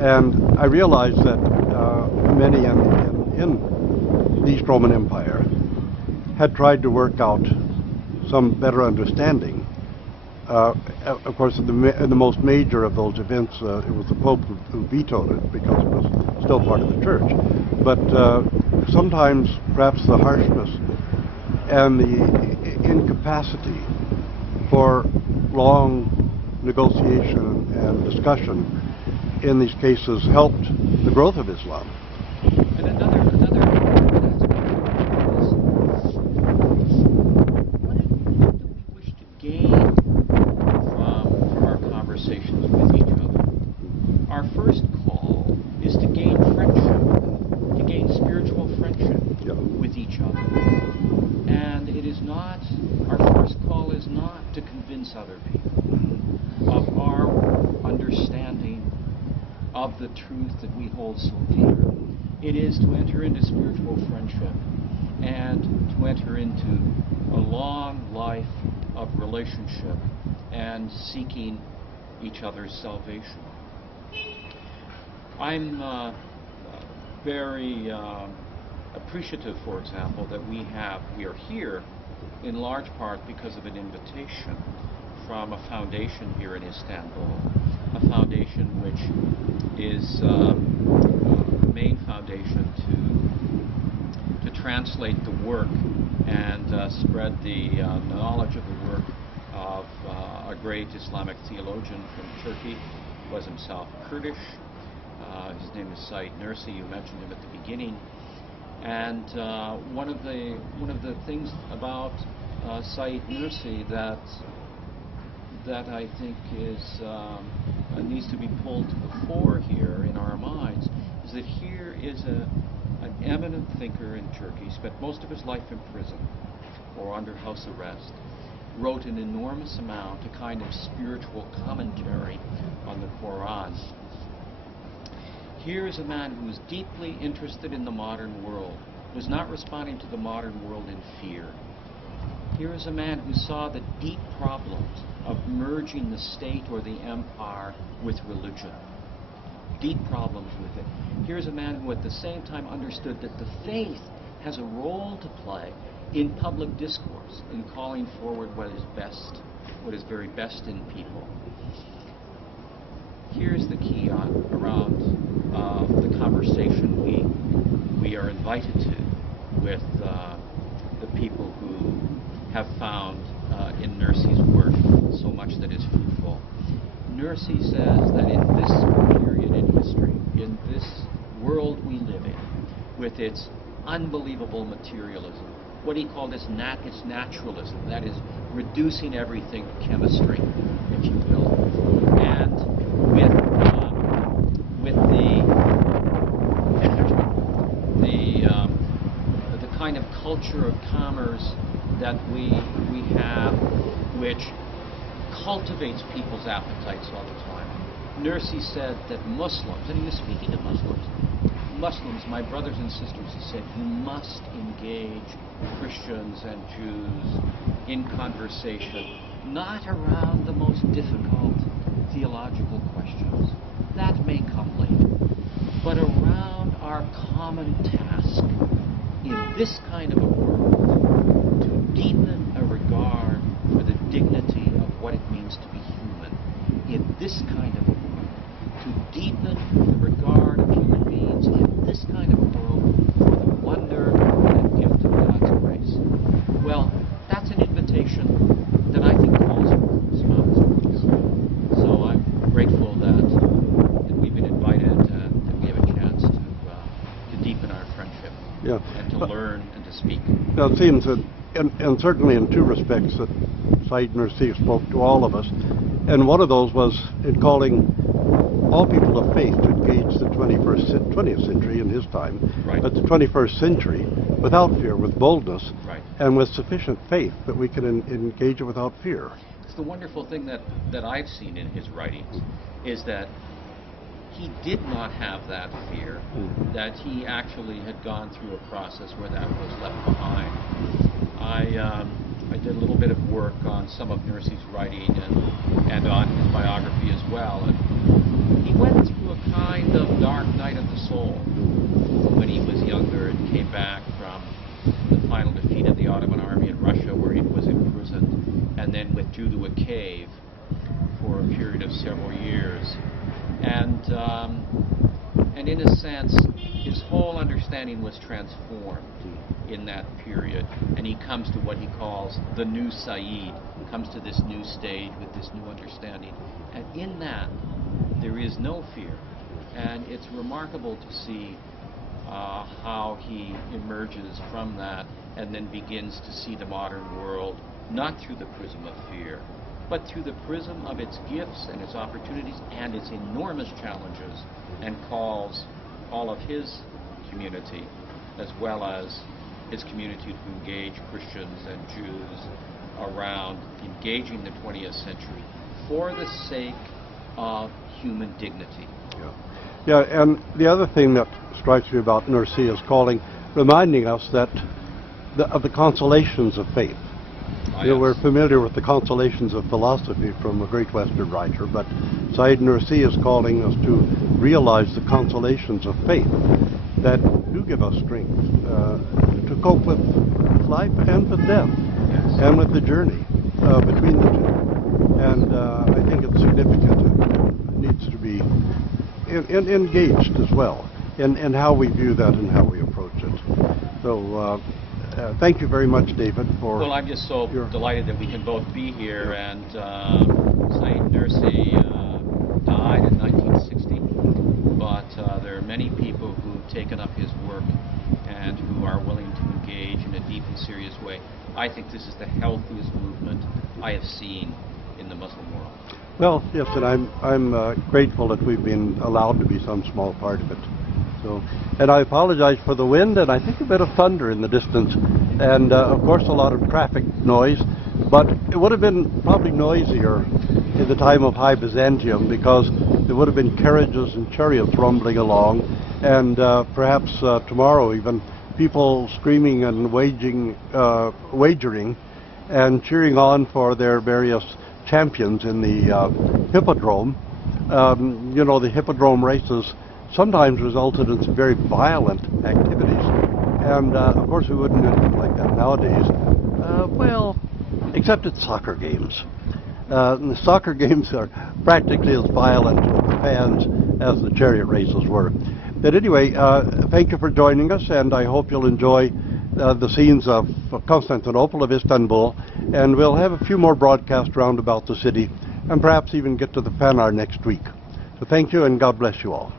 And I realized that many in the East Roman Empire had tried to work out some better understanding. Of course, in the most major of those events, it was the Pope who vetoed it because it was still part of the Church. But sometimes, perhaps the harshness and the incapacity for long negotiation and discussion in these cases helped the growth of Islam. And another aspect is, what do we wish to gain from our conversations with each other? Our first call is to gain friendship, to gain spiritual friendship with each other. And it is not, our first call is not to convince other people of our understanding of the truth that we hold so dear. It is to enter into spiritual friendship and to enter into a long life of relationship and seeking each other's salvation. I'm very appreciative, for example, that we are here in large part because of an invitation from a foundation here in Istanbul, a foundation which is the main foundation to translate the work and spread the knowledge of the work of a great Islamic theologian from Turkey, who was himself Kurdish. His name is Said Nursi. You mentioned him at the beginning. And one of the things about Said Nursi that I think needs to be pulled to the fore here in our minds is that here is an eminent thinker in Turkey, spent most of his life in prison or under house arrest, wrote an enormous amount, a kind of spiritual commentary on the Quran. Here is a man who is deeply interested in the modern world, who is not responding to the modern world in fear. Here is a man who saw the deep problems of merging the state or the empire with religion. Deep problems with it. Here is a man who at the same time understood that the faith has a role to play in public discourse, in calling forward what is best, what is very best in people. Here's the key around the conversation we are invited to with the people who have found in Nursi's work so much that is fruitful. Nursi says that in this period in history, in this world we live in, with its unbelievable materialism, what he called its naturalism, that is, reducing everything to chemistry, if you will, and with the kind of culture of commerce that we have, which cultivates people's appetites all the time. Nursi said that Muslims, and he was speaking to Muslims, my brothers and sisters, he said, you must engage Christians and Jews in conversation, not around the most difficult theological questions. That may come later. But around our common task in this kind of a world to deepen a regard for the dignity of what it means to be human. In this kind of a world, to deepen the regard of human beings in this kind of a world for the wonder and gift of God's grace. Well, that's an invitation that I think calls for responsibility. So I'm grateful that we've been invited and that we have a chance to deepen our friendship and to learn and to speak. Now it seems that, and certainly in two respects, that Said Nursi spoke to all of us, and one of those was in calling all people of faith to engage the 20th century in his time, but the 21st century without fear, with boldness, and with sufficient faith that we can engage it without fear. It's the wonderful thing that I've seen in his writings is that he did not have that fear, that he actually had gone through a process where that was left behind. I did a little bit of work on some of Nursi's writing and on his biography as well, and he went through a kind withdrew to a cave for a period of several years. And in a sense, his whole understanding was transformed in that period. And he comes to what he calls the new Sayyid, comes to this new stage with this new understanding. And in that, there is no fear. And it's remarkable to see how he emerges from that and then begins to see the modern world not through the prism of fear, but through the prism of its gifts and its opportunities and its enormous challenges, and calls all of his community, as well as his community, to engage Christians and Jews around engaging the 20th century for the sake of human dignity. Yeah, and the other thing that strikes me about Nursi's calling, reminding us that of the consolations of faith. We're familiar with the consolations of philosophy from a great Western writer, but Sayyid Nursi is calling us to realize the consolations of faith that do give us strength to cope with life and with death, and with the journey between the two. And I think it's significant and needs to be engaged as well in how we view that and how we approach it. So thank you very much, David, for... Well, I'm just so delighted that we can both be here, and Sayyid Nursi died in 1960, but there are many people who've taken up his work and who are willing to engage in a deep and serious way. I think this is the healthiest movement I have seen in the Muslim world. Well, yes, and I'm grateful that we've been allowed to be some small part of it. So, and I apologize for the wind, and I think a bit of thunder in the distance, and of course a lot of traffic noise, but it would have been probably noisier in the time of High Byzantium, because there would have been carriages and chariots rumbling along, and perhaps tomorrow even people screaming and wagering and cheering on for their various champions in the hippodrome. You know, the hippodrome races sometimes resulted in some very violent activities, and of course we wouldn't do anything like that nowadays. Well, except at soccer games. The soccer games are practically as violent with the fans as the chariot races were. But anyway, thank you for joining us, and I hope you'll enjoy the scenes of Constantinople, of Istanbul, and we'll have a few more broadcasts round about the city, and perhaps even get to the Panar next week. So thank you, and God bless you all.